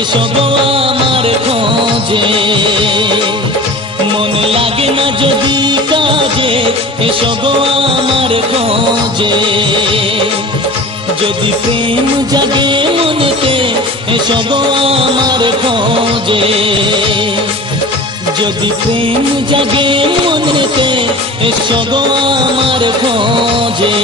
এসো গো আমার খোঁজে। মন লাগে না যদি কাজে, এসো গো আমার খোঁজে। যদি প্রেম জাগে মনেতে, এসো গো আমার খোঁজে। যদি প্রেম জাগে মনেতে, এসো গো আমার খোঁজে।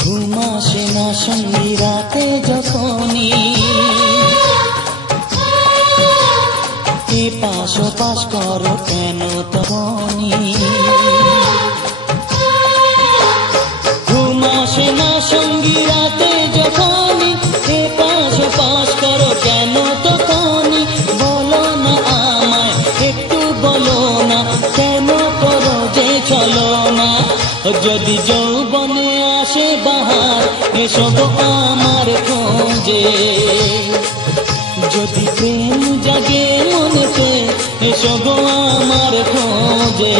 ঘুম আসে না সঙ্গী রাতে যখনই, এপাশ ওপাশ করো কেন তখনই। ঘুম আসে না সঙ্গী রাতে যখনই, এপাশ ওপাশ করো কেন তখনই। বলো না আমায় একটু, বলো না কেন করো যে চলো না। যদি যৌবনে আসে বাহার, এসো গো আমার খোঁজে। যদি প্রেম জাগে মনেতে, এসো গো আমার খোঁজে।